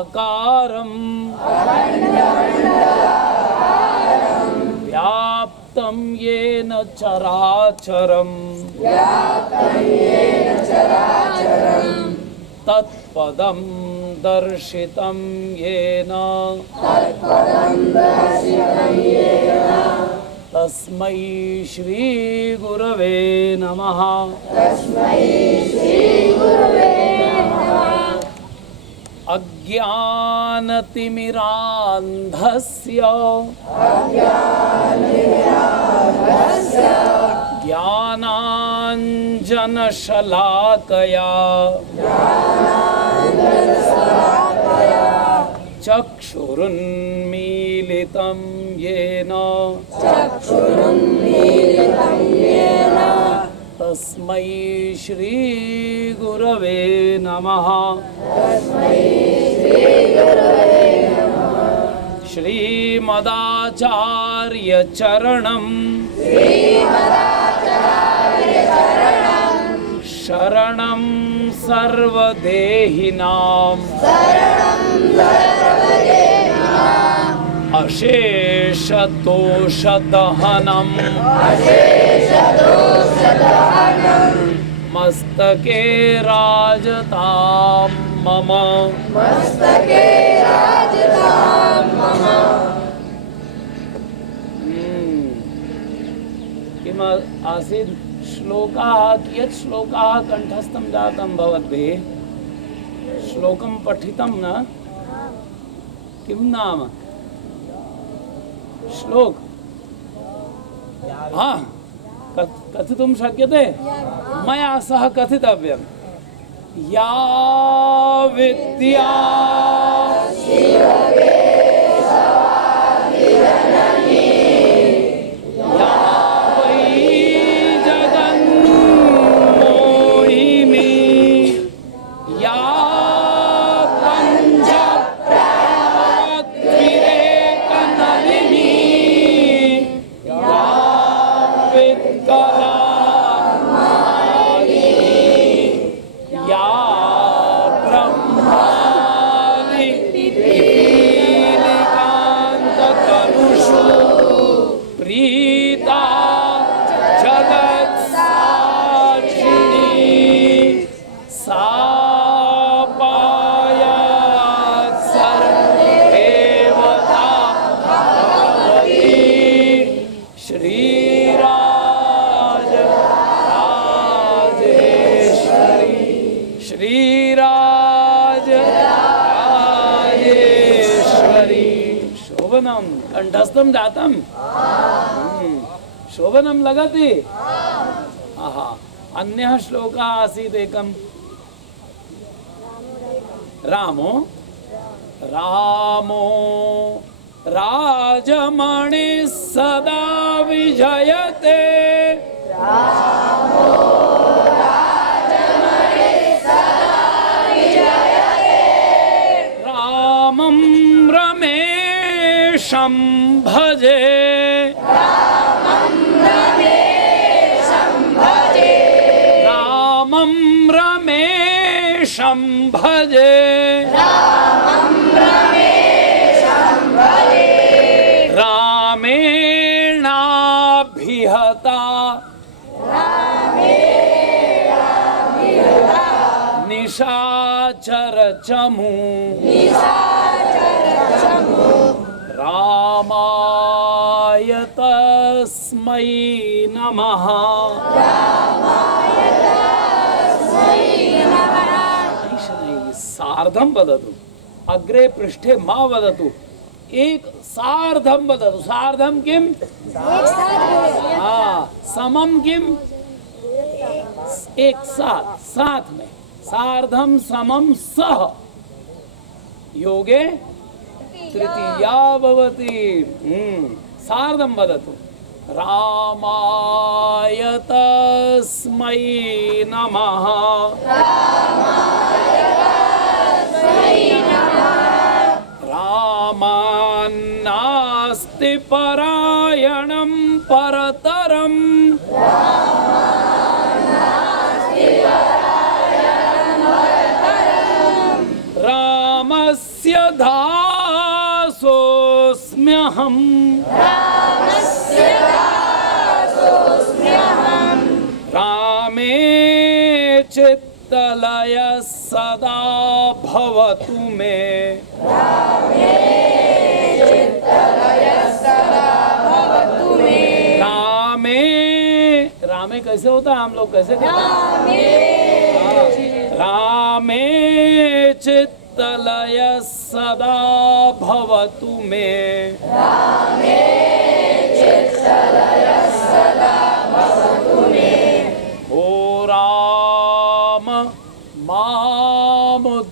अखण्डमण्डलाकारं व्याप्तं येन चराचरं तत्पदं दर्शितं येन तस्मै श्री गुरवे नमः। अज्ञानतिमिरान्धस्य ज्ञानाञ्जनशलाकया चक्षुरुन्मीलितं येन तस्मै श्री गुरवे नमः। श्रीमदाचार्य चरणं शरणं सर्वदेहिनां अशेषदोषदहनं मस्तके राजतां मम किम आसीत् श्लोकाः कियत् श्लोकाः कंठस्थं जातं भवद्भिः श्लोकं पठितं न किं नाम श्लोक हाँ कथितुं शक्यते मया सह कथितव्यं या विद्या या वै जगन्मोहिनी या कंठस्थं जातं शोभनं लगति। आहा अन्यः श्लोकः आसीत् एकं रामो रामो राजमणिः सदा विजयते रामं रमेशं भजे रामं रमेशं भजे रामेणाभिहता निशाचर चमू रामाय तस्मै नमः। सार्धं वदतु अग्रे पृष्ठे मा वदतु एक सार्धं वदतु सार्धं किम समम किम एक साथ साथ में सार्धं समम सह योगे तृतीया भवति। सार्धं वदतु रामाय तस्मै नमः। रामान्नास्ति परायणं परतरं रामस्य रामस्य दासोऽस्म्यहम् रामे चित्तलय सदा भवतु मे। रामे रामे कैसे होता है, हम लोग कैसे कहते हैं? रामे चित्तलय सदा भवतु मे। ओ राम मामुद्धर।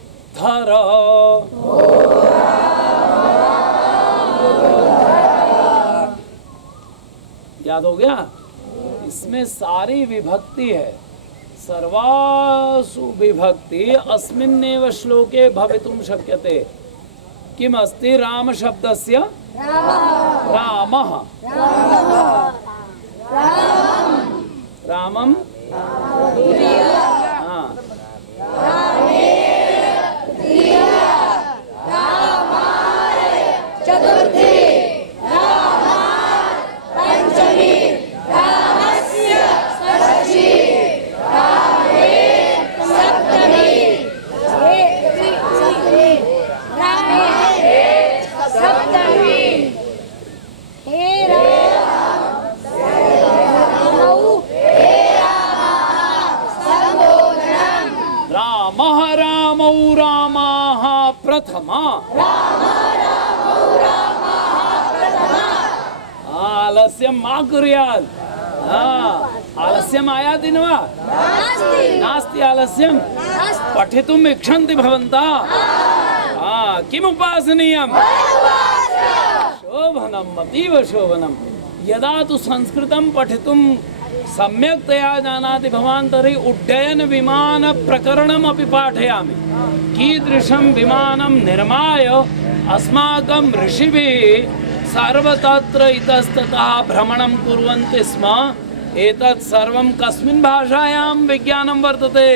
याद हो गया? इसमें सारी विभक्ति है, सर्वासु विभक्ति अस्मिन्नेव श्लोके भवितुं शक्यते। किम अस्ति? राम शब्दस्य रामः रामम चतुर्थी पंचमी रामस्य षष्ठी रामे सप्तमी रामे सप्तमी हे राम रामः रामौ रामाः प्रथमा। आलस्यं मा कुर्यात्। आलस्यम् आयाति न वा? नास्ति आलस्यं। पठितुम् इच्छन्ति भवन्तः? किम् उपासनीयम्? शोभनम्, अतीव शोभनम्। यदा तु संस्कृतं पठितुं सम्यक्तया जानाति भवान् तर्हि उड्डयन विमान प्रकरणमपि पाठयामि। कीदृशं विमानं निर्माय अस्माकं ऋषिभिः सर्वत्र इतस्ततः भ्रमणं कुर्वन्ति स्म। एतत् सर्वं कस्मिन् भाषायां विज्ञानं वर्तते?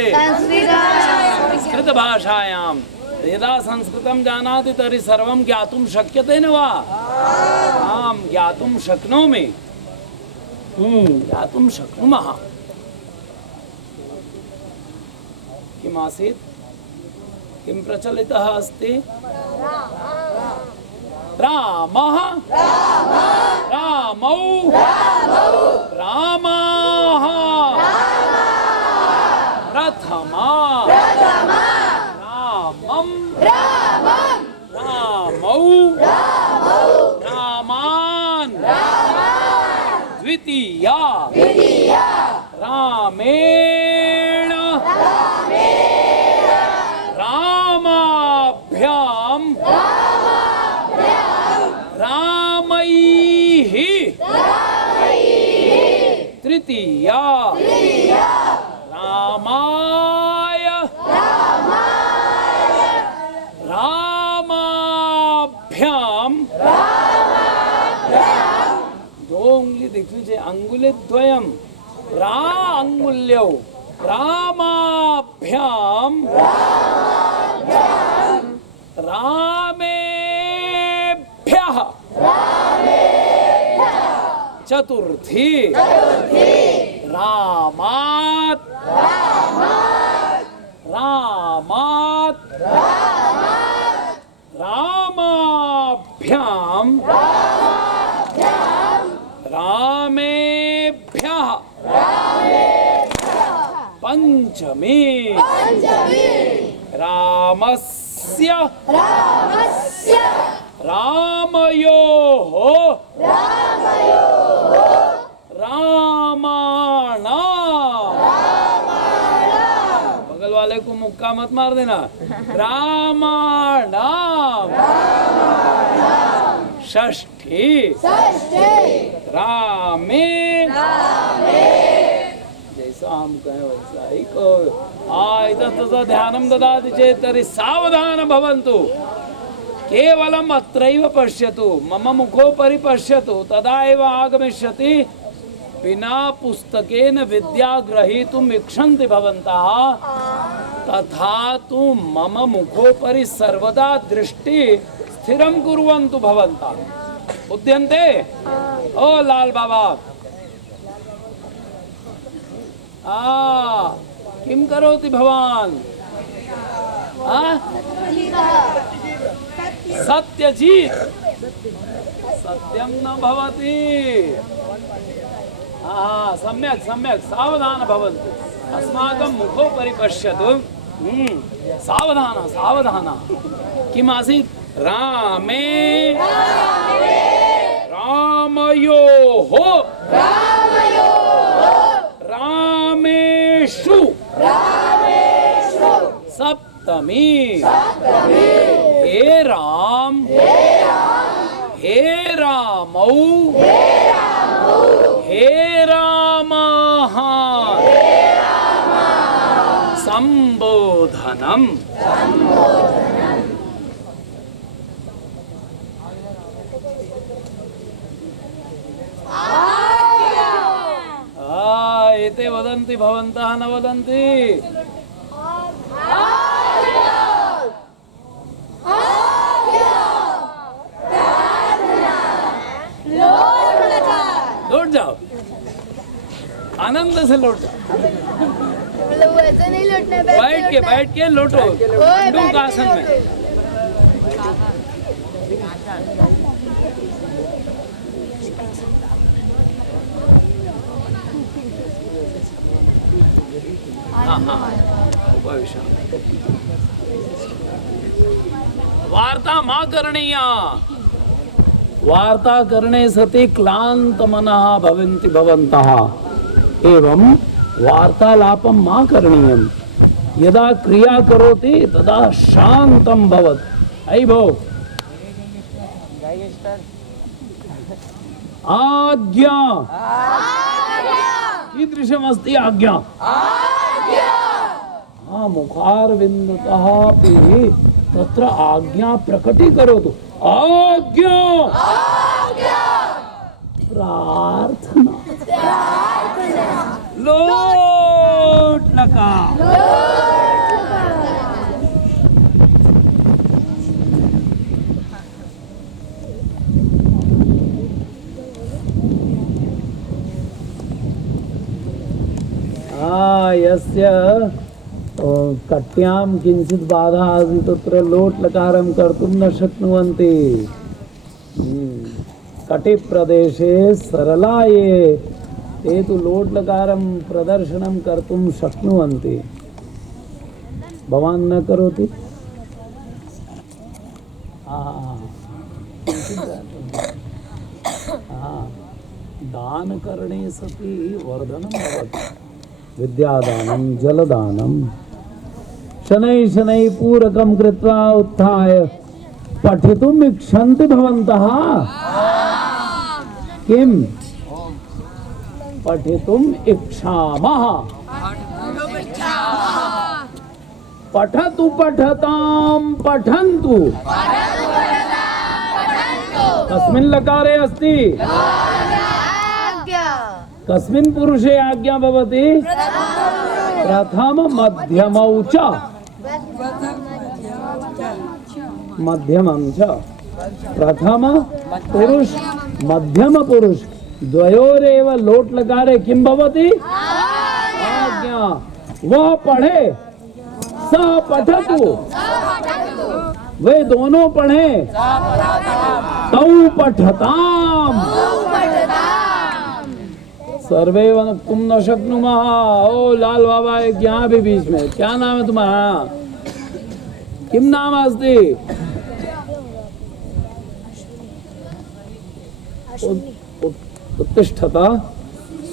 संस्कृतभाषायां। यदा संस्कृतं जानाति तर्हि सर्वं ज्ञातुं शक्यते न वा? आं ज्ञातुं शक्नोमि, ज्ञातुं शक्नुमः। किमासीत्? किं प्रचलितः अस्ति? रामः रामौ रामाः प्रथमा रामं रामौ रामान् द्वितीया रामेण रामाभ्यां रामैः तृतीया रामाय रामाभ्यां दो उंगली दिख लीजिए, अंगुलिद्वयं रा अंगुल्यौ रामाभ्यां रामेभ्यः चतुर्थी रामात् रामाभ्यां रामेभ्यः पंचमी रामस्य रामयोः रामाणां। बगल वाले को मुक्का मत मार देना। रामाणां षष्ठी रामे जैसा हम कहें वैसा ही कहो। इतस्ततः ध्यानं ददाति चेत् तर्हि सावधानं भवन्तु। केवलम् अत्रैव पश्यतु, मम मुखोपरि पश्यतु, तदा एव आगमिष्यति। बिना पुस्तकेन विद्या ग्रहीतुम् इच्छन्ति भवन्तः तथा तु मम मुखोपरि सर्वदा दृष्टि स्थिरं कुर्वन्तु भवन्तः उद्यन्ते। ओ लाल बाबा किं करोति भवान्? सत्यजित् सत्यं न भवति। सम्यक् सम्यक् सावधान भवन्तु। अस्माकं मुखोपरि पश्यतु। सावधान सावधान। किम् आसीत्? रामे रामयोः रामेषु सप्तमी। हे राम हे रामौ हे रामाः संबोधनम्। एते वदन्ति भवन्तः न वदन्ति। लौट जाओ, आनंद से लौट जाओ। ऐसे नहीं लौटना, बैठ के लौटो मंडूक आसन में। वार्ता मा करणीया। वार्ता करणे सति क्लांत मनः भवन्ति भवन्तः एवं वार्तालापं मा करणीयम्। यदा क्रिया करोति तदा शान्तं भवत्। ऐ भो आज्ञा कीदृशमस्ति? आज्ञा मुखारविन्दतः अपि तत्र आज्ञा प्रकटीकरोतु। आज्ञा प्रार्थना लोट लका। यस्य कट्यां किञ्चित् बाधा आसीत् तत्र लोट् लकारं कर्तुं न शक्नुवन्ति। कटिप्रदेशे सरला ते तु लोट् लकारं प्रदर्शनं कर्तुं शक्नुवन्ति। भवान् न करोति? दानकरणे सति वर्धनं भवति। विद्यादानं जलदानं शनैः शनैः पूरकं कृत्वा उत्थाय पठितुम् इच्छन्ति भवन्तः। किम्? पठितुम् इच्छामः। पठतु पठतां पठन्तु। कस्मिन् लकारे अस्ति? कस्मिन् पुरुषे आज्ञा भवति? प्रथम मध्यमौ च मध्यमं च। प्रथम पुरुष मध्यम पुरुष द्वयोरेव लोट लकारे किं भवति? आज्ञा। वह पढ़े सः पठतु। वे दोनों पढ़े तौ पठताम्। सर्वे वक्तुं न शक्नुमः। ओ लाल बाबा एक यहाँ भी बीच में। क्या नाम है तुम्हारा? किम नाम अस्ति? उत्तिष्ठत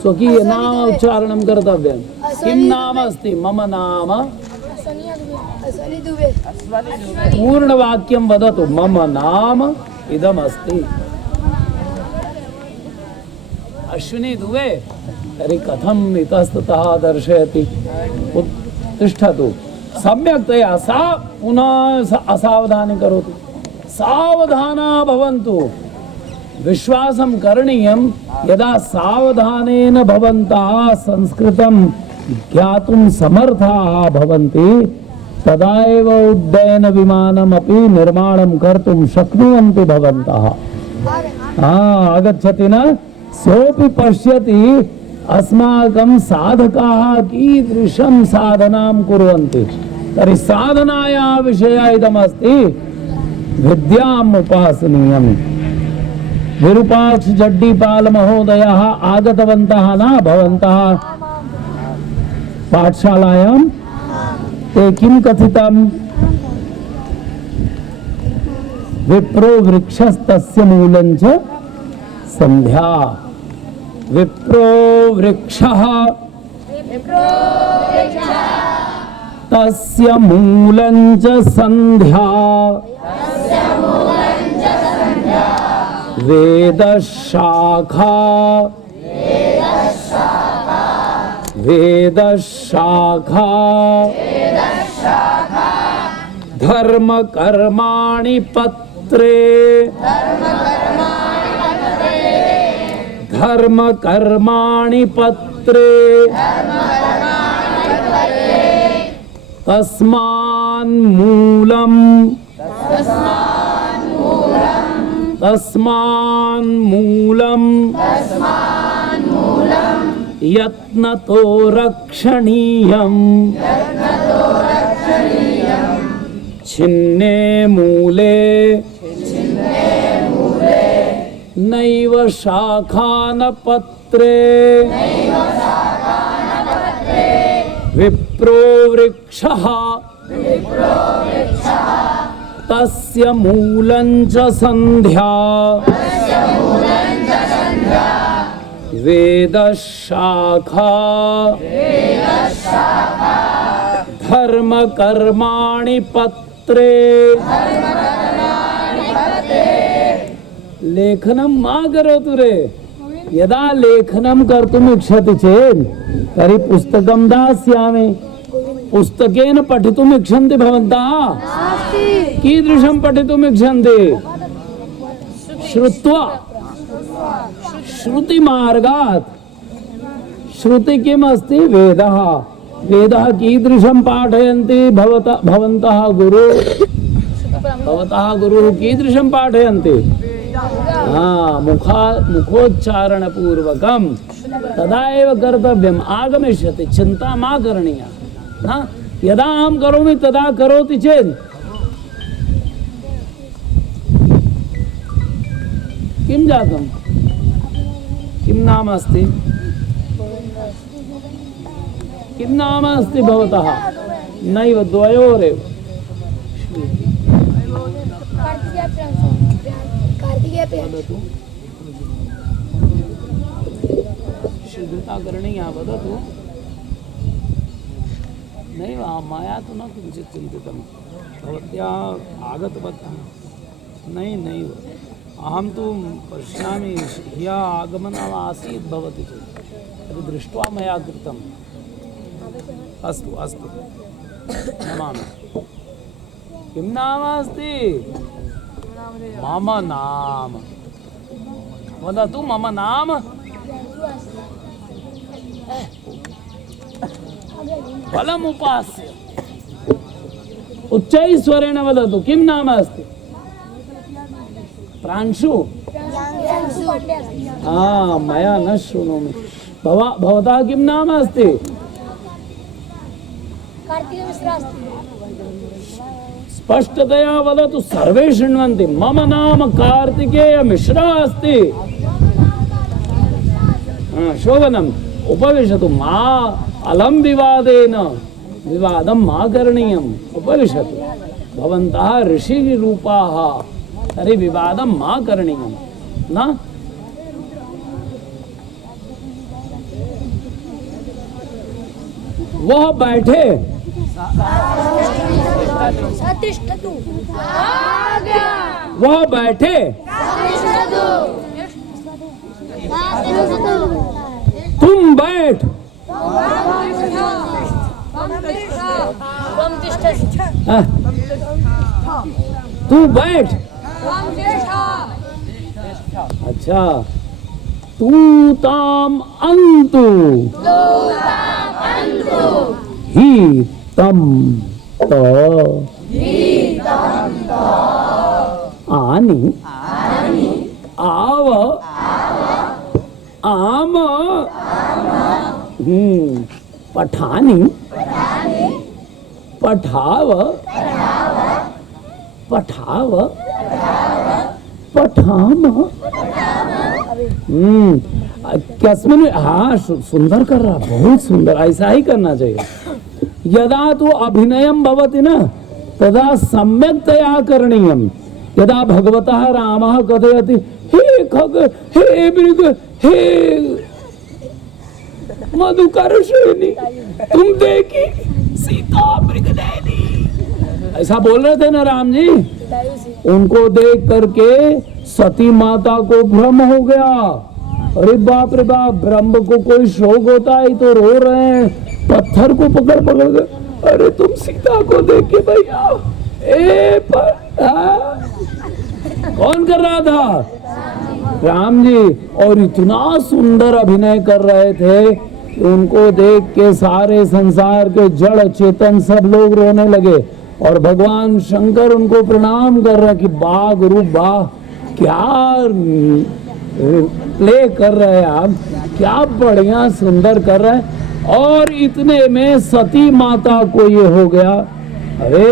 स्वकीय नाम उच्चारणं कर्तव्यं। किम नाम अस्ति? मम नाम। पूर्णवाक्यं वदतु। मम नाम इदमस्ति। अश्विनी दुबे। तर्हि कथम् इतस्ततः दर्शयति? उत्तिष्ठतु। सम्यक्तया सा पुनः असावधानी करोतु। सावधाना भवन्तु। विश्वासं करणीयं। यदा सावधानेन भवन्तः संस्कृतं ज्ञातुं समर्थाः भवन्ति तदा एव उड्डयन विमानमपि निर्माणं कर्तुं शक्नुवन्ति भवन्तः। आगच्छति न सोऽपि पश्यति अस्माकं साधकाः कीदृशं साधनां कुर्वन्ति। तर्हि साधनायाः विषयः इदमस्ति विद्याम् उपासनीयम्। विरूपाक्ष जड्डीपाल महोदयः आगतवन्तः न भवन्तः पाठशालायां? ते किं कथितं? विप्रो वृक्षस्तस्य मूलञ्च संध्या। विप्रो वृक्षः तस्य मूलञ्च संध्या। वेदशाखा धर्म कर्माणि पत्रे। धर्म कर्माणि पत्रे तस्मान्मूलम् यत्नतो रक्षणीयम्। छिन्ने मूले नैव शाखा न पत्रे। विप्रो वृक्षः तस्य मूलञ्च संध्या। वेदशाखा धर्म कर्माणि पत्रे। लेखनं मा करोतु रे। यदा लेखनं कर्तुम् इच्छति चेत् तर्हि पुस्तकं दास्यामि। पुस्तकेन पठितुम् इच्छन्ति भवन्तः? कीदृशं पठितुम् इच्छन्ति? श्रुत्वा श्रुतिमार्गात्। श्रुति किम् अस्ति? वेदः। वेदः कीदृशं पाठयन्ति भवन्तः भवतः गुरुः कीदृशं पाठयन्ति? मुखोच्चारणपूर्वकं तदा एव कर्तव्यम्। आगमिष्यति, चिन्ता मा करणीया। यदा अहं करोमि तदा करोति चेत् किं जातं? किं नाम अस्ति? किं नाम अस्ति भवतः? नैव, द्वयोरेव। वदतु। शीघ्रता करणीया, वदतु। नैव, मया तु न किञ्चित् चिन्तितं। भवत्याः आगतवन्तः। नैव, अहं तु पश्यामि ह्यः आगमनम् आसीत् भवति चेत् तर्हि दृष्ट्वा मया कृतम्। अस्तु अस्तु, नमामि। किं नाम अस्ति? मम नाम। वदतु, मम नाम। बलमुपास्य उच्चैस्वरेण वदतु। किं नाम अस्ति? प्रांशु। मया न शृणोमि। भवतः किं नाम अस्ति? स्पष्टतया वदतु, सर्वे शृण्वन्ति। मम नाम कार्तिकेय मिश्रा अस्ति। शोभनम्, उपविशतु। मा अलं विवादेन विवादं मा करणीयम्। उपविशतु। भवन्तः ऋषिरूपाः, तर्हि विवादं मा करणीयं न। वह बैठे। वह बैठे। तुम बैठ। तू बैठ। अच्छा। तू ताम अंतु। ही तम त आनी आव आम पठानी पठाव पठाव पठाम कस्मिन। हाँ सुंदर कर रहा, बहुत सुंदर, ऐसा ही करना चाहिए। यदा तो अभिनयम भवति न तदा सम्यक्तया करणीयम। यदा भगवतः रामः कथयति हे खग हे मृग हे मधुकर्षिणी तुम देखी सीता मृगनयनी, ऐसा बोल रहे थे ना राम जी। उनको देख करके सती माता को भ्रम हो गया। अरे बाप रे बाप, ब्रह्म को कोई शोक होता है तो रो रहे हैं, पत्थर को पकड़ पकड़ कर। अरे तुम सीता को देख के भैया कौन कर रहा था? राम जी। और इतना सुंदर अभिनय कर रहे थे, उनको देख के सारे संसार के जड़ चेतन सब लोग रोने लगे। और भगवान शंकर उनको प्रणाम कर रहे कि बाघ रूप वाह, क्या प्ले कर रहे हैं आप, क्या बढ़िया सुंदर कर रहे हैं। और इतने में सती माता को ये हो गया, अरे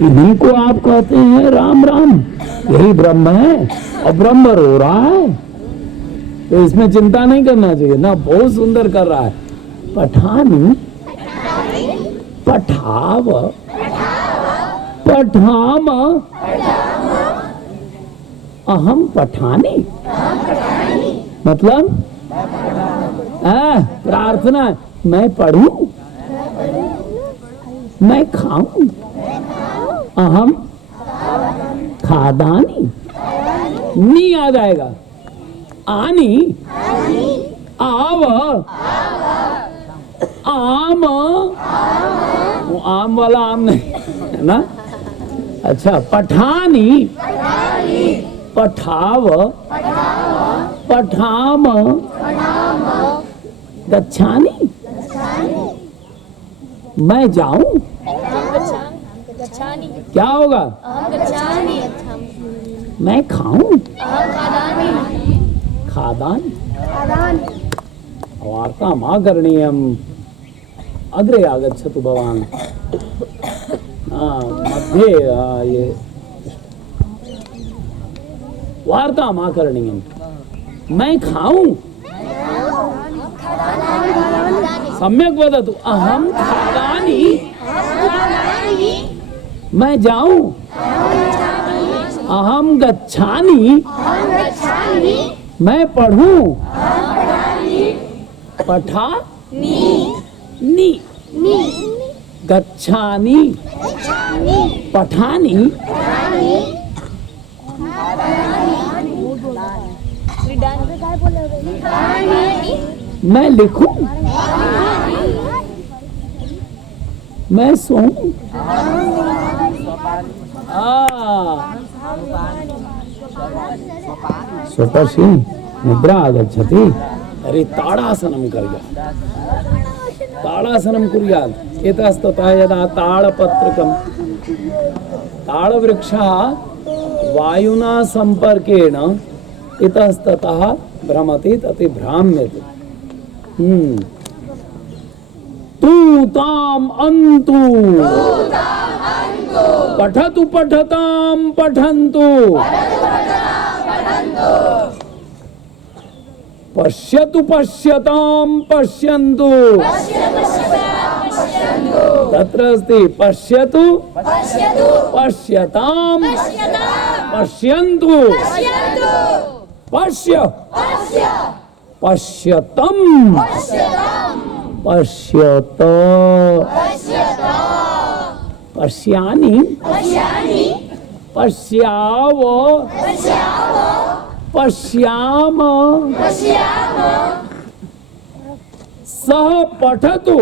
इन्हीं को आप कहते हैं राम राम, यही ब्रह्म है और ब्रह्म रो रहा है, तो इसमें चिंता नहीं करना चाहिए ना। बहुत सुंदर कर रहा है। पठानी पठाव पठाम अहम पठानी, मतलब प्रार्थना, मैं पढ़ूं, मैं खाऊं, अहम खादानी, नी आ जाएगा, आनी आव आम, वो आम वाला आम नहीं है ना। अच्छा, पठानी पठाव पठाम गच्छानी, मैं जाऊं, क्या होगा? मैं खाऊं, खादान वार्ता मां करणीयम अग्रे आगच्छतु भवान। मध्ये ये वार्ता मां करणीयम, मैं खाऊं, सम्यक वदतु, अहम खादानी, मैं जाऊं, अहम गच्छानी, मैं पढ़ूं, पठा नी गच्छानी पठानी, मैं लिखूं, मैं सोऊं। स्वपशी निद्रा आगच्छति। अरे ताड़ासनं कर्या, ताड़ासनं कुर्यात्। एतस्ततः यदा ताळपत्रकं, ताळवृक्षः वायुना संपर्केण इतस्ततः भ्रमति तति भ्राम्यते। तूताम अंतु पठतु पठताम पठन्तु, पश्यतु पश्यताम पश्यन्तु। तत्र अस्ति पश्यतु पश्यताम पश्यन्तु, पश्य पश्यतम पश्यत, पश्यानि पश्याव पश्याम, सह पठतु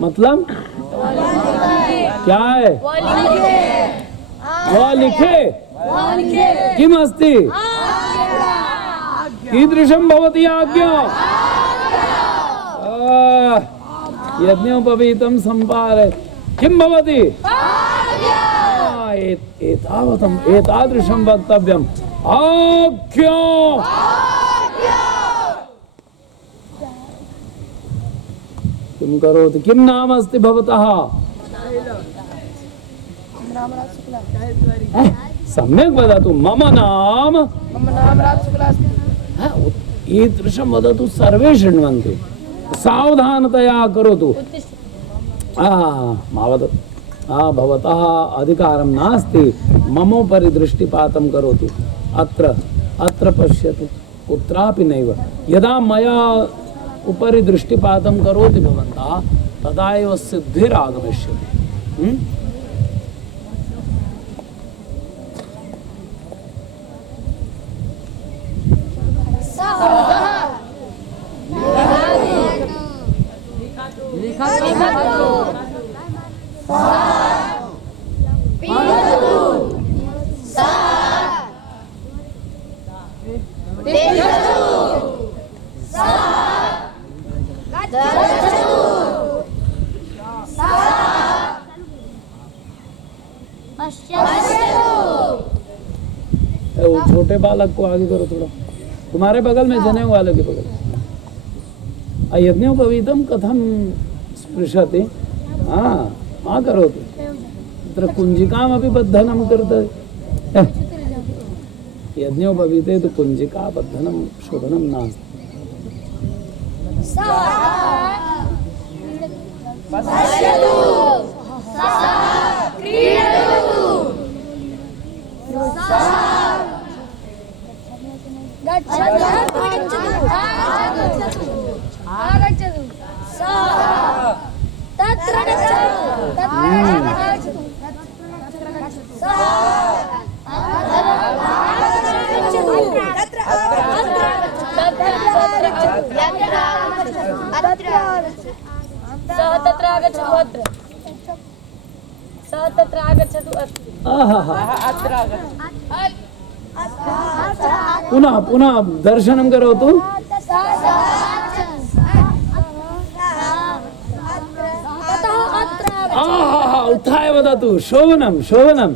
मतलब क्या है? वह लिखे किम् अस्ति कीदृशं भवति आज्ञा यज्ञोपवीतं सम्पादय किं भवति एतावतं एतादृशं वक्तव्यम् आज्ञा किं करोति किं नाम अस्ति भवतः सम्यक् वदतु मम नाम ईदृशं वदतु सर्वे शृण्वन्ति सावधानतया करोतु मा वदतु भवतः अधिकारं नास्ति ममोपरि दृष्टिपातं करोतु अत्र अत्र पश्यतु कुत्रापि नैव यदा मया उपरि दृष्टिपातं करोति भवन्तः तदा एव सिद्धिरागमिष्यति वो छोटे बालक को आगे करो थोड़ा तुम्हारे बगल में जने वाले के बगल यज्ञोपवीतं कथं स्पृशति मा करोति तत्र कुञ्जिकामपि बद्धनं कृतं यज्ञोपवीते तु कुञ्जिका बद्धनं शोभनं नास्ति पुनः पुनः दर्शनं करोतु उत्थाय वदतु शोभनं शोभनं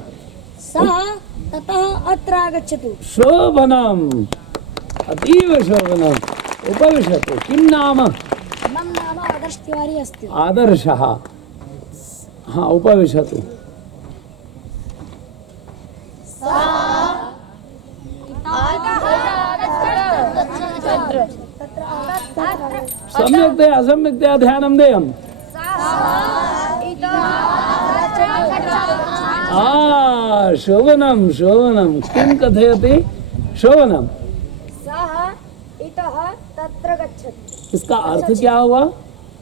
शोभनम् अतीव शोभनम् उपविशतु किं नाम मम नाम आदर्श तिवारी अस्ति आदर्शः उपविशतु सम्यक्तया सम्यक्तया ध्यानं देयम् शोभनं शोभनं किं कथयति शोभनं तत्र गच्छति इसका अर्थ क्या हुआ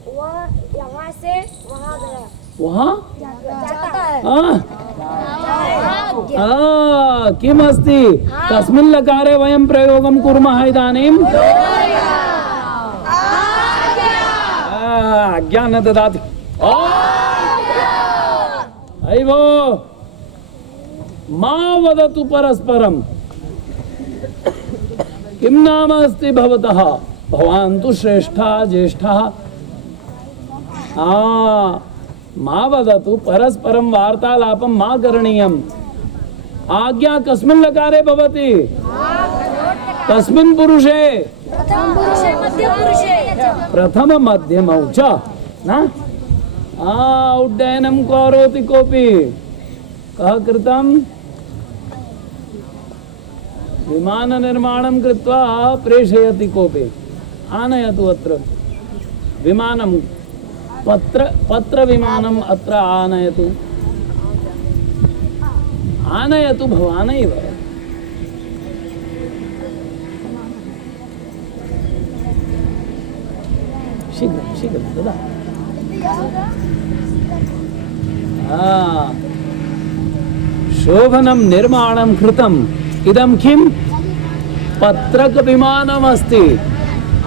वह यहाँ से वहाँ गया वहाँ जाता है किम् अस्ति कस्मिन् लकारे वयं प्रयोगं कुर्मः इदानीं आज्ञा न ददाति अय्वो मा वदतु परस्परं किं नाम अस्ति भवतः भवान् तु श्रेष्ठः ज्येष्ठः मा वदतु परस्परं वार्तालापं मा करणीयम् आज्ञा कस्मिन् लकारे भवति कस्मिन् पुरुषे प्रथम मध्यमौ च न उड्डयनं करोति कोऽपि कः कृतं विमाननिर्माणं कृत्वा प्रेषयति कोऽपि आनयतु अत्र विमानं पत्रविमानम् अत्र आनयतु आनयतु भवानेव शीघ्रं शीघ्रं ददा शोभनं निर्माणं कृतम् इदं किं पत्रकविमानमस्ति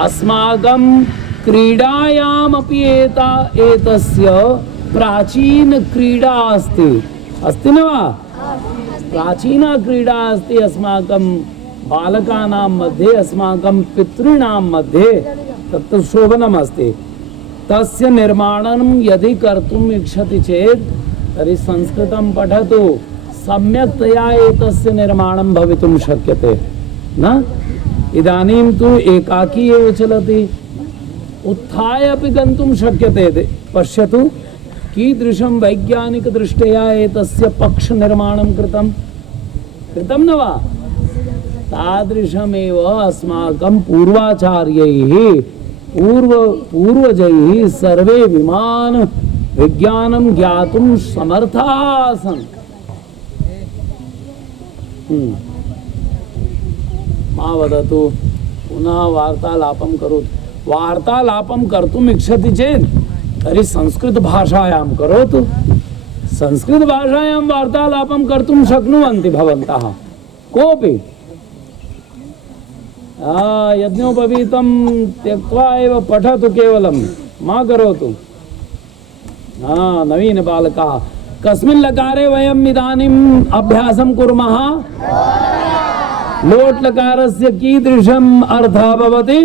अस्माकं क्रीडायामपि एतस्य प्राचीन क्रीडा अस्ति न वा प्राचीना क्रीडा अस्ति अस्माकं बालकानां मध्ये, अस्माकं पितॄणां मध्ये, तत्तु शोभनम् अस्ति। तस्य निर्माणं यदि कर्तुम् इच्छति चेत् तर्हि संस्कृतं पठतु, सम्यक्तया एतस्य निर्माणं भवितुं शक्यते न। इदानीं तु एकाकी एव चलति, उत्थाय अपि गन्तुं शक्यते। पश्यतु कीदृशं वैज्ञानिकदृष्ट्या एतस्य पक्षनिर्माणं कृतं न वा। तादृशमेव अस्माकं पूर्वाचार्यैः पूर्वजैः सर्वे विमान विज्ञानं ज्ञातुं समर्थाः आसन्। मा वदतु, पुनः वार्तालापं करोतु। वार्तालापं कर्तुम् इच्छति चेत् तर्हि संस्कृतभाषायां करोतु। संस्कृतभाषायां वार्तालापं कर्तुं शक्नुवन्ति भवन्तः कोऽपि। यज्ञोपवीतं त्यक्त्वा एव पठतु, केवलं मा करोतु। नवीन बालकाः, कस्मिन् लकारे वयम् इदानीम् अभ्यासं कुर्मः? लोट् लकारस्य कीदृशम् अर्थः भवति?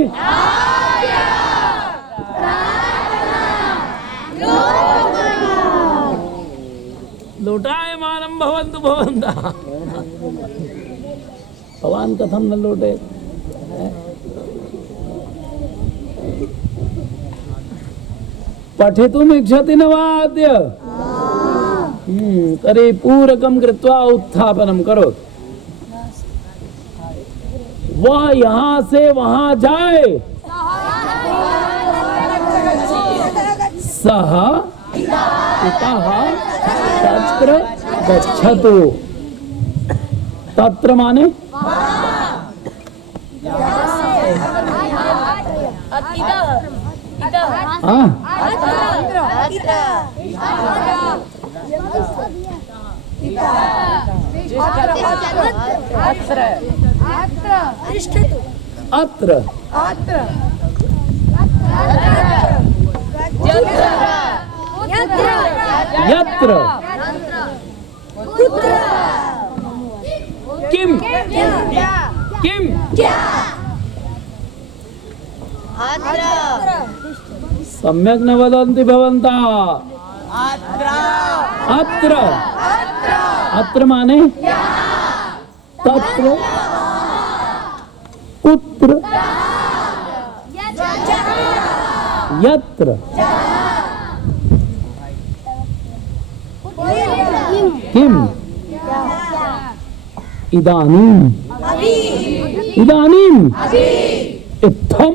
लोटायमानं भवन्तु भवन्तः। भवान् कथं न लोटे? पठितुम् इच्छति न वा अद्य? तर्हि पूरकं कृत्वा उत्थापनं करोतु। वह यहाँ से वहां जाए, सह इतः तत्र गच्छतु। तत्र माने अत्र यत्र किम किम सम्यक् न वदन्ति भवन्तः। अत्र अत्र माने तत्र, कुत्र, यत्र, किम, इदानीं, इदानीं, इत्थं,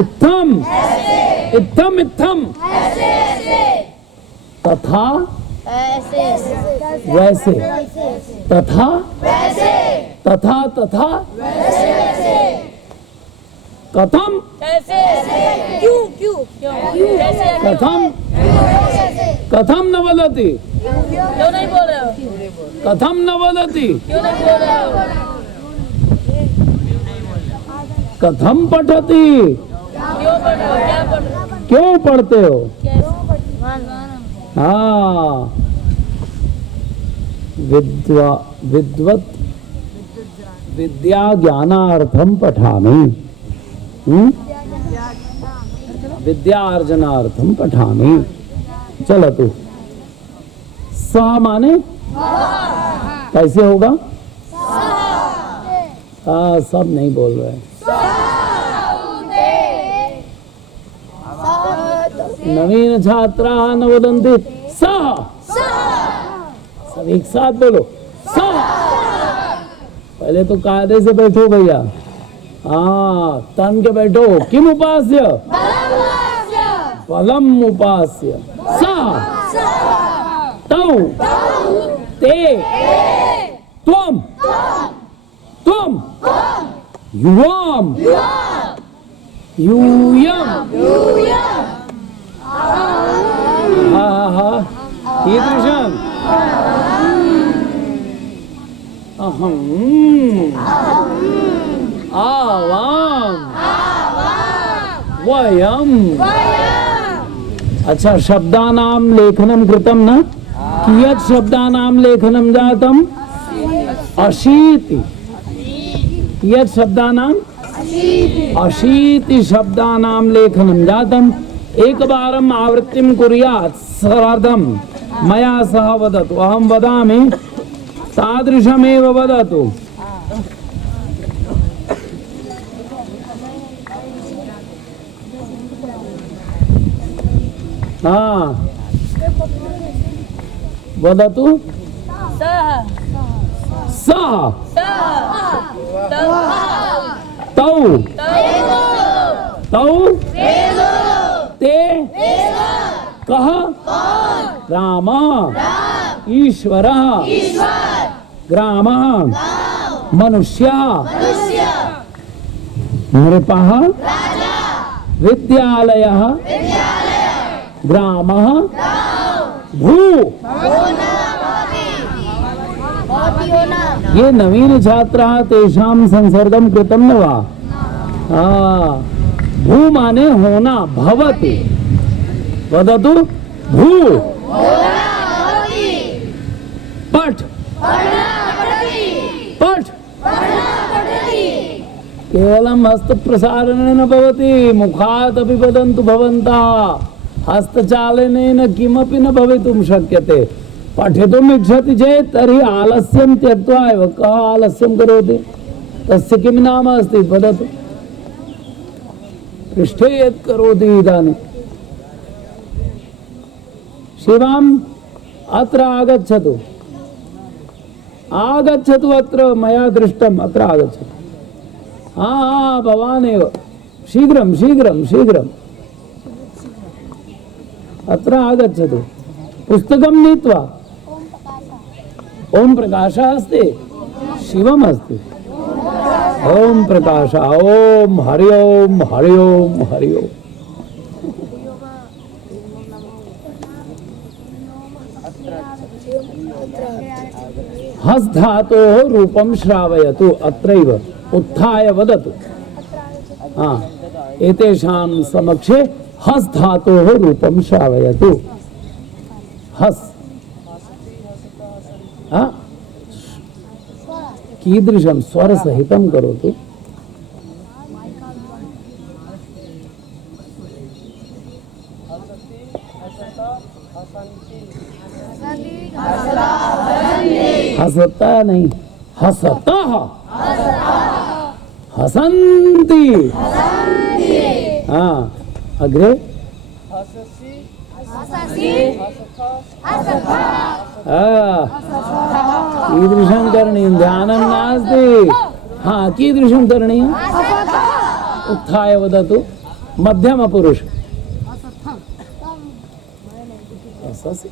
इत्थं, इत्थं, इत्थं, तथा, वैसे, तथा, तथा, तथा, कथम, क्यों क्यों कथम, कथम न वदति? क्यों नहीं बोल रहे हो? कथम न वदति? क्यों नहीं बोल रहे हो? कथम पठति? क्यों पढ़ रहे हो? क्या पढ़ रहे हो? क्यों पढ़ते हो? हाँ हाँ, विद्वत् विद्या ज्ञानार्थं पठामि, विद्यार्जनार्थं पठामि। चलतु। सह माने कैसे होगा? सब नहीं बोल रहे। नवीन छात्राः न वदन्ति सः। सब एक साथ बोलो सः। पहले तो कायदे से बैठो भैया। तन के बैठो। किम उपास्य? फलम उपास्य। सः तौ ते त्वं त्वं युवाम यूयम। कीदृशम्? अहम् आवाम वयम्। अच्छा, शब्दानां लेखनं कृतं न? कियत् शब्दानां लेखनं जातम् अशीति कियत् शब्दानां अशीति शब्दानां लेखनं जातम् एकवारम् आवृत्तिं कुर्यात् सर्वं मया सह वदतु अहं वदामि तादृशमेव वदतु हाँ वदतु सः सः तौ तौ ते कः रामः ईश्वरः ग्रामः मनुष्यः नृपः विद्यालयः ग्रामः भू ये नवीन छात्राः तेषां संसर्गं कृतं न वा भू माने होना भवति वदतु भू पठ पठ केवलं हस्तप्रसारणेन भवति मुखात् अपि वदन्तु भवन्तः हस्तचालनेन किमपि न भवितुं शक्यते पठितुम् इच्छति चेत् तर्हि आलस्यं त्यक्त्वा एव कः आलस्यं करोति तस्य किं नाम अस्ति वदतु पृष्ठे यत् करोति इदानीं शिवाम् अत्र आगच्छतु आगच्छतु अत्र मया दृष्टम् अत्र आगच्छतु हाँ भवान् एव शीघ्रं शीघ्रं शीघ्रम् अत्र आगच्छतु पुस्तकं नीत्वा ओम प्रकाशः अस्ति शिवम् अस्ति ओम प्रकाश ओम हरि ओम हरि ओम हरि ओम हस् धातोः रूपं श्रावयतु अत्रैव उत्थाय वदतु एतेषां समक्षे हस् धातोः रूपं श्रावयतु हस् कीदृशं स्वरसहितं करोतु हसता नहीं हसतः हसन्ति हाँ अग्रे कीदृशं करणीयं ध्यानं नास्ति हाँ कीदृशं करणीयम् उत्थाय वदतु मध्यमपुरुष हससि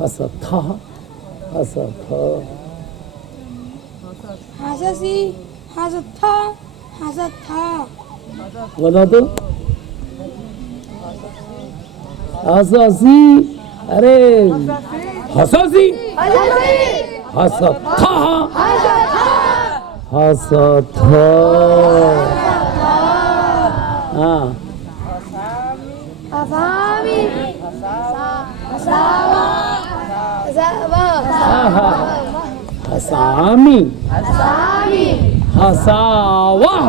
हसथः हसथ हससि हसथा हसथा वदतु हससि अरे हससि हसथः हसथ हसामि हसावा हसामि हसामि हसावः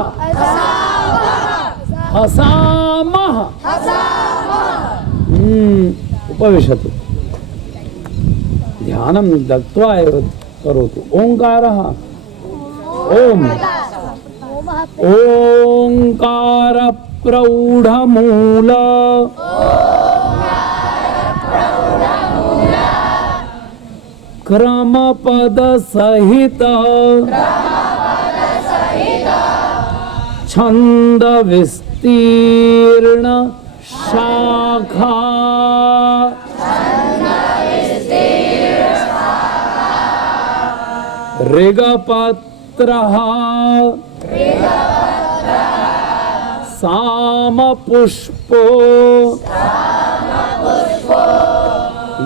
हसामः उपविशतु ध्यानं दत्त्वा एव करोतु ओंकारः ओम ओंकार प्रौढमूल क्रमपद सहित छंद विस्तीर्ण शाखा ऋगपत्रः सामपुष्पो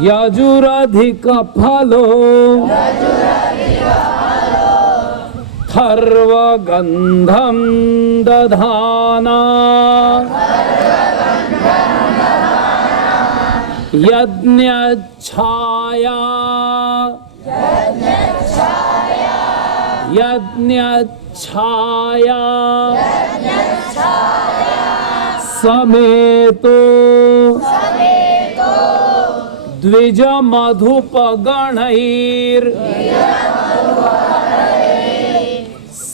यजुरधिकफलो थर्वगन्धं दधाना यज्ञच्छाया यज्ञच्छाया समेतो द्विज मधुपगणैर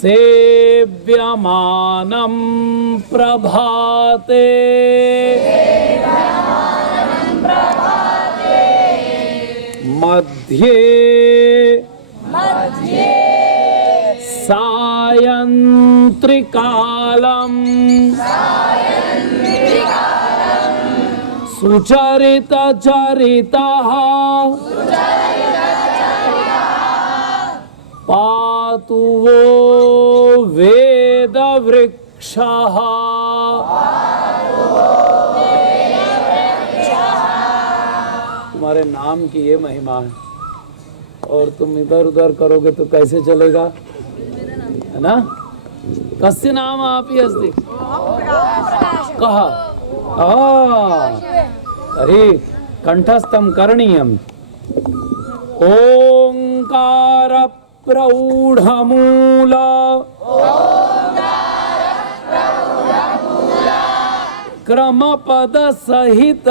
सेव्यमानं प्रभाते मध्ये सायंत्रिकालं सुचरितचरितः पातु वो वेदवृक्षः। तुम्हारे नाम की ये महिमा है और तुम इधर उधर करोगे तो कैसे चलेगा, है ना। कस्य नाम आप ही अस्ति कहा तर्हि कंठस्थं करणीयम्। ओंकार प्रौढ़मूल क्रमपद सहित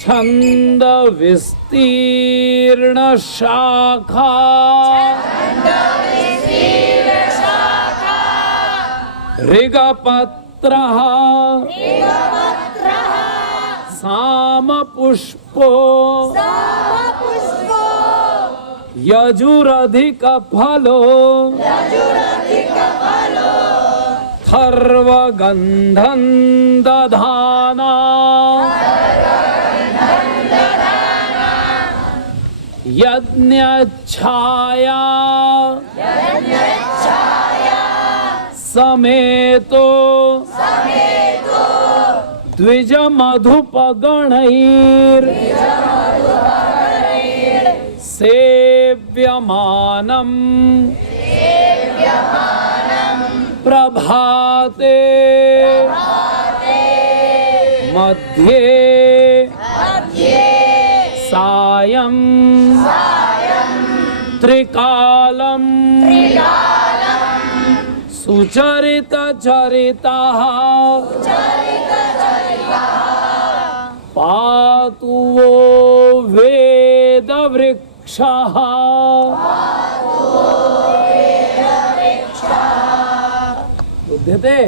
छंद विस्तीर्ण शाखा ऋगपत्रः सामपुष्पो यजुरधिकफलो थर्वगन्धं दधाना यज्ञच्छाया समेतो द्विज मधुपगणैर सेव्यमानं प्रभाते मध्ये सायं त्रिकालं सुचरितचरितः पातु वो वेदवृक्षः। बुद्धते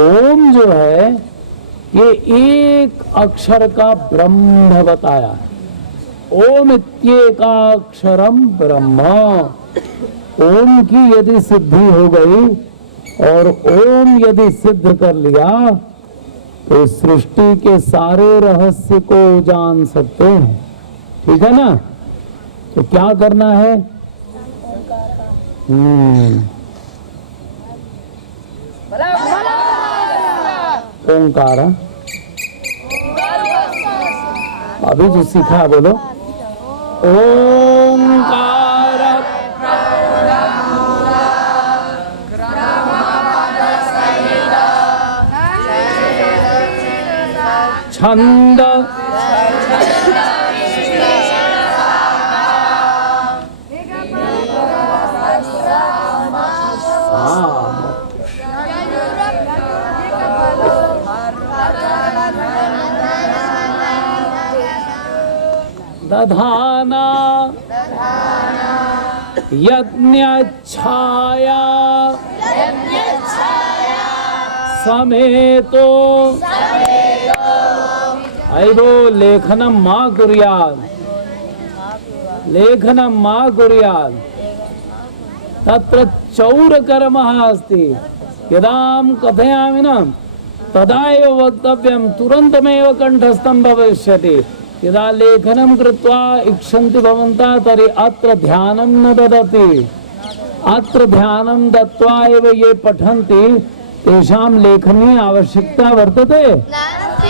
ओम जो है ये एक अक्षर का ब्रह्म बताया है। ओम इत्येकाक्षरम ब्रह्म। ओम की यदि सिद्धि हो गई और ओम यदि सिद्ध कर लिया तो सृष्टि के सारे रहस्य को जान सकते हैं, ठीक है ना। तो क्या करना है, ओंकार। अभी जो सीखा बोलो ओंकार छंद दधाना यज्ञच्छाया समेतो ऐदो लेखनम मा कुर्यात्, लेखनम मा कुर्यात्। तत्र चौरकर्मः अस्ति। यदाम कथयामि न तदा एव वक्तव्यं, तुरन्तमेव कंठस्थं भविष्यति। यदा लेखनं कृत्वा इच्छन्ति भवन्तः तर्हि अत्र ध्यानं न ददति। अत्र ध्यानं दत्वा एव ये पठन्ति तेषां लेखनी आवश्यकता वर्तते,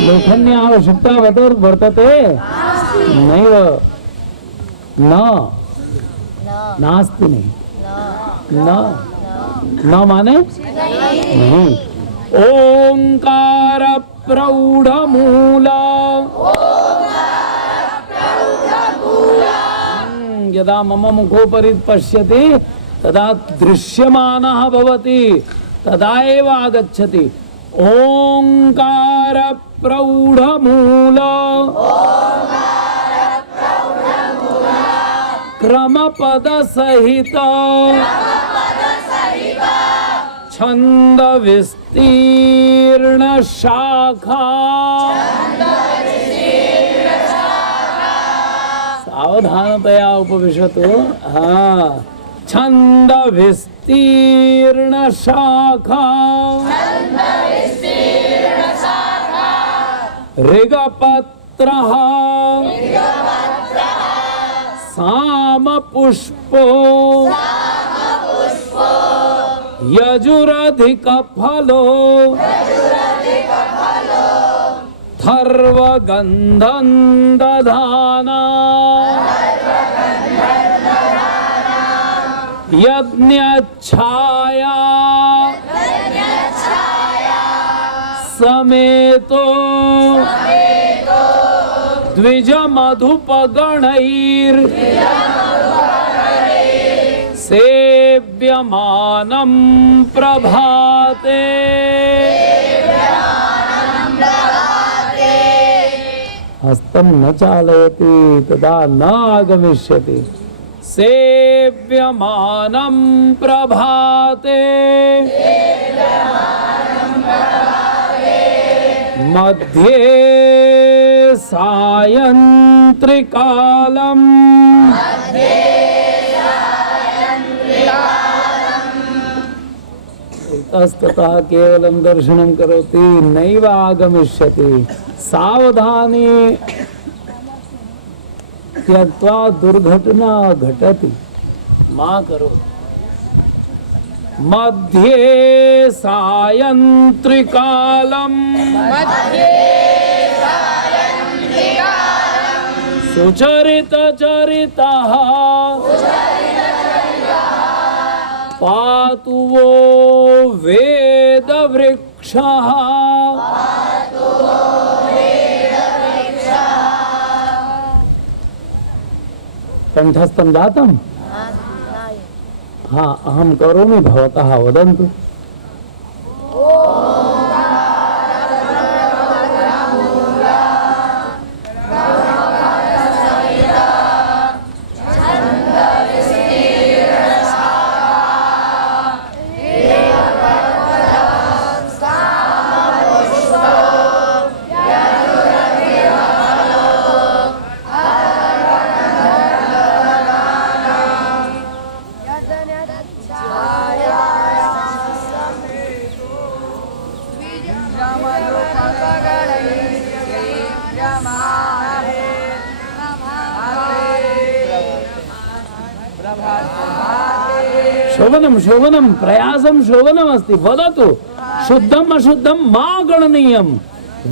लेखनी आवश्यकता वर्तते नैव, न नास्ति, नहीं न न माने नहीं। ओंकार प्रौढ़मूला यदा मम मुखोपरि पश्यति तदा दृश्यमानः भवति तदा एव आगच्छति। ओंकार प्रौढ़मूला क्रमपद सहित छंद विस्तीर्ण शाखा सावधानतया उपविशतु। हाँ, छंद विस्तीर्ण शाखा ऋगपत्रः साम पुष्पो यजुरधिक फलो थर्वगन्धं दधाना यज्ञच्छाया समेतो द्विजमधुपगणैर् सेव्यमानं प्रभाते हस्तं न चालयति तदा न आगमिष्यति। सेव्यमानं प्रभाते मध्ये सायंत्रिकालम् इतस्ततः केवलं दर्शनं करोति नैव आगमिष्यति। सावधानी त्यक्त्वा दुर्घटना घटति मा करोतु। मध्ये सायंत्रिकालम् सुचरितचरितः पातु वो वेदवृक्षः कंठस्थं जातम्? हाँ, अहं करोमि भवतः वदन्तु। शोभनं शोभनं प्रयासं शोभनमस्ति। वदतु शुद्धम् अशुद्धं मा गणनीयं।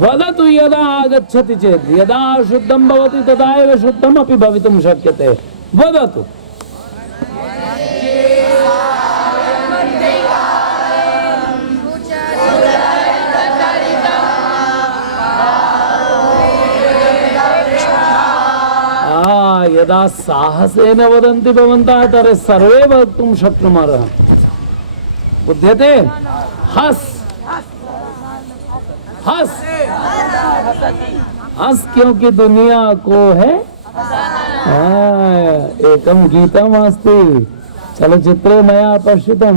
वदतु यदा आगच्छति चेत् यदा शुद्धं भवति तदा एव शुद्धम् अपि भवितुं शक्यते। वदतु। यदा साहसेन वदन्ति भवन्तः तर्हि सर्वे वक्तुं शक्नुमः। बुध्यते? हस हस हस क्योंकि दुनिया को है एकं गीतम् अस्ति चलचित्रे मया पश्यितं।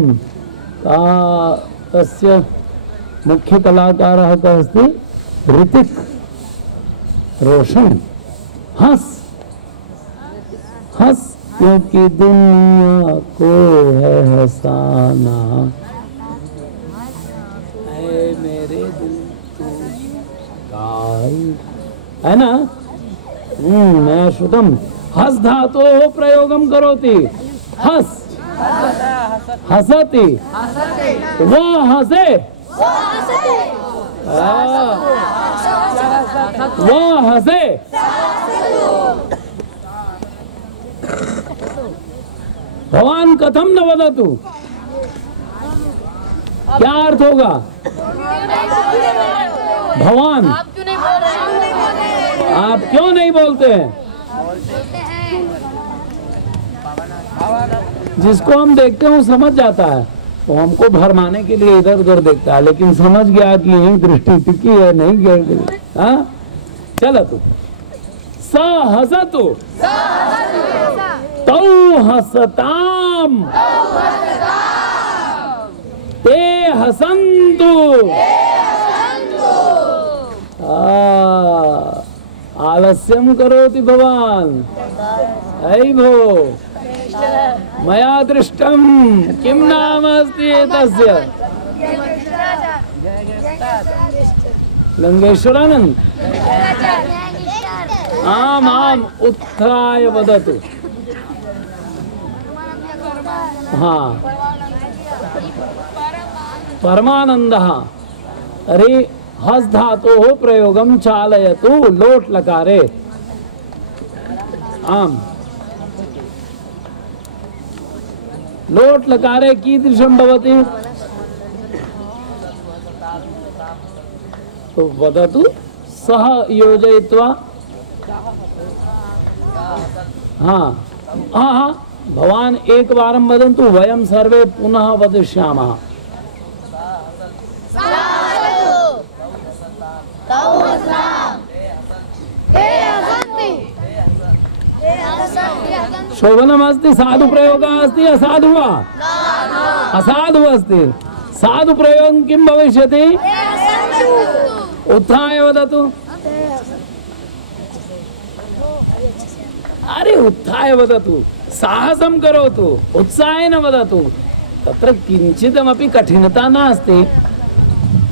तस्य मुख्य कलाकारः कः अस्ति? ऋतिक रोशन। हस हंस क्योंकि दुनिया को है हंसाना। मेरे दिल है ना? मैं श्रुतम। हस धातो प्रयोगम करोति। हस हसति वो हसे वो हसे। भगवान कथम न वदतु। क्या अर्थ होगा? भगवान आप क्यों नहीं बोल रहे? आप क्यों नहीं बोलते हैं? जिसको हम देखते हैं वो समझ जाता है, वो हमको भरमाने के लिए इधर उधर देखता है, लेकिन समझ गया कि यही दृष्टि टिकी है, नहीं गया। हाँ चलो तू स हसतु तौ हसताम ते हसन्तु। आलस्यम करोति भवान। ऐ भो मया दृष्टम किम नाम अस्ति एतस्य? गंगेश्वरानंद। आम आम उत्थाय वदतु। हाँ परमानंदः। अरे हस धातोः प्रयोगम चालयतु लोट लकारे। आम लोट लकारे कीदृशं भवति? तो वदतु सह योजयित्वा। हाँ हाँ हाँ भवान एक बारं वदन्तु, वयं सर्वे पुनः वदिष्यामः। शोभनमस्ति। साधु प्रयोगः अस्ति असाधु वा? असाधु अस्ति। साधु प्रयोगं किं भविष्यति? उत्थाय वदतु। अरे उत्थाय वदतु, साहसं करोतु, उत्साहेन वदतु। तत्र किञ्चिदपि कठिनता नास्ति।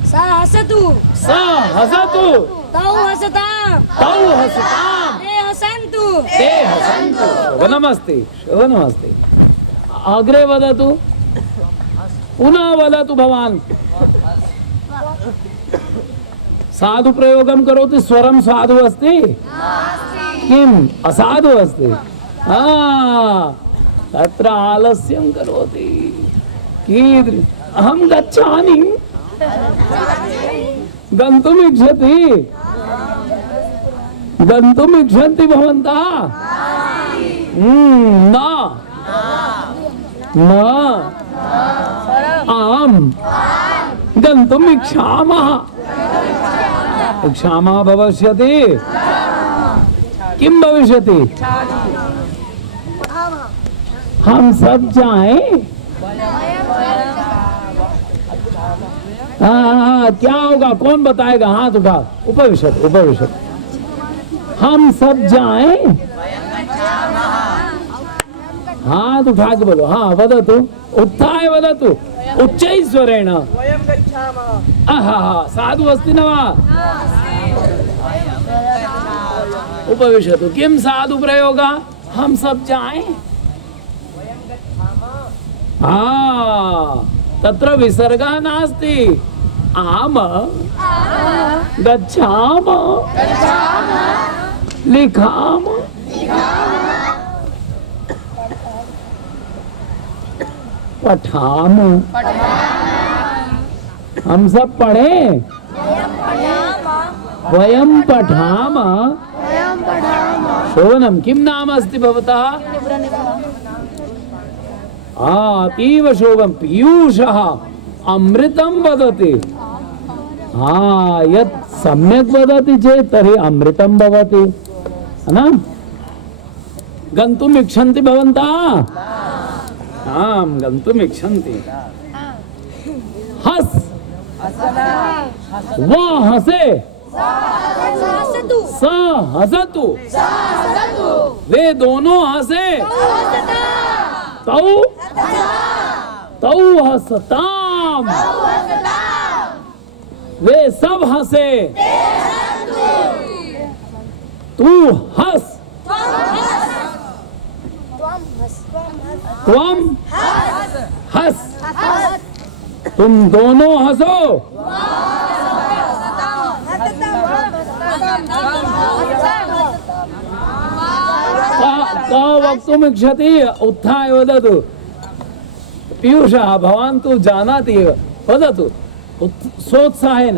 सा हसतु स हसतु तौ हसताम् तौ हसताम् ते हसन्तु ते हसन्तु। शोभनमस्ति शोभनमस्ति। अग्रे वदतु, पुनः वदतु भवान्। साधु प्रयोगं करोति, स्वरं साधु अस्ति किम् असाधु अस्ति? तत्र आलस्यं करोति। अहं गच्छामि, गन्तुम् इच्छति, गन्तुम् इच्छन्ति भवन्तः? न न आम् गन्तुम् इच्छामः। इच्छामः भविष्यति किं भविष्यति? हम सब जाएं। क्या होगा? कौन बताएगा? हाथ उठा। उपविशत उपविशत। हम सब जाएं। हाथ उठा के बोलो। हाँ वदतु, उत्थाय वदतु उच्चैस्वरेण। साधु अस्ति न वा? उपविशतु। किं साधु प्रयोगः? हम सब जाएं। तत्र विसर्गः नास्ति। आम गच्छाम लिखाम पठाम। हम सब पढ़े, वयं पठाम। शोभनं। किं नाम अस्ति भवतः? अतीव शोभं। पीयूषः अमृतं वदति। यत् सम्यक् वदति चेत् तर्हि अमृतं भवति, है न? गन्तुम् इच्छन्ति भवन्तः? आम् गन्तुम् इच्छन्ति। हस वा हसे स हसतु। वे दोनों हसे तौ तौ हसताम। वे सब हंसे तू हंस। तुम हंस। तुम दोनों हंसो। वक्तुमिच्छति? उत्थाय वदतु। पीयूषः भवान् तु जानाति एव, वदतु सोत्साहेन।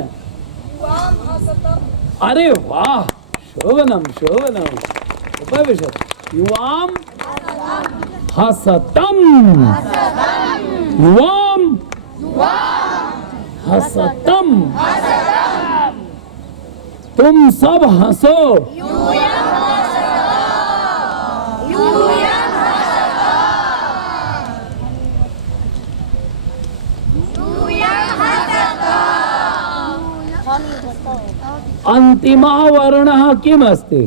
अरे वाह, शोभनम शोभनम, उपविशत। युवाम हसतम, युवाम हसतम, तुम सब हंसो। अंतिमः वर्णः किम् अस्ति?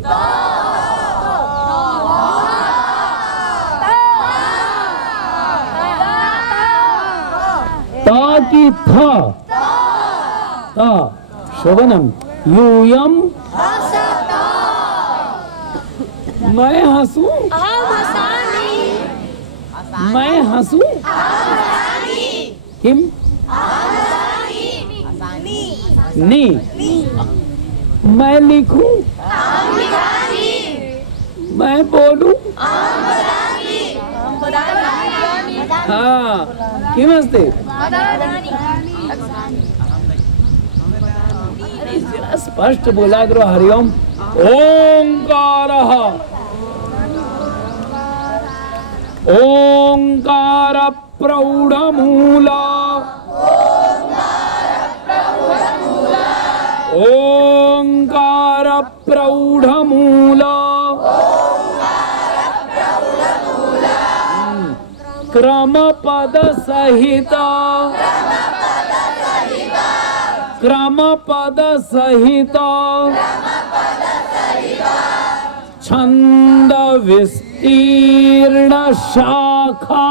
त की थ? त। शोभनम। यूयम मैं हंसूं, मैं हंसूं, किम नी, मैं लिखूं, मैं बोलूं, हाँ किमस्ति? जरा स्पष्ट बोला करो। हरिओम। ओंकारः, ओंकार प्रौढ़मूला, ओंकार प्रौढ़मूला, क्रमपद सहिता, क्रमपद सहिता, छंद विस्तीर्ण शाखा,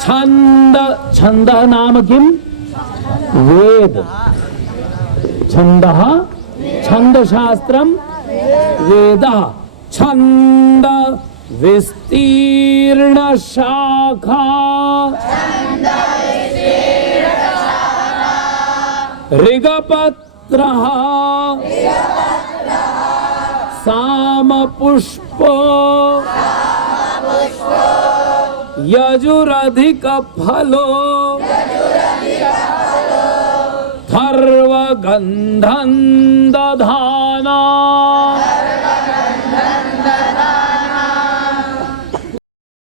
छंद, छंद नाम किम? वेद। छंदः, छंद शास्त्रम वेदः। छंद विस्तीर्ण शाखा, ऋगपत्रः, सामपुष्प, यजुरधिक फलो, थर्वगंधं दधाना,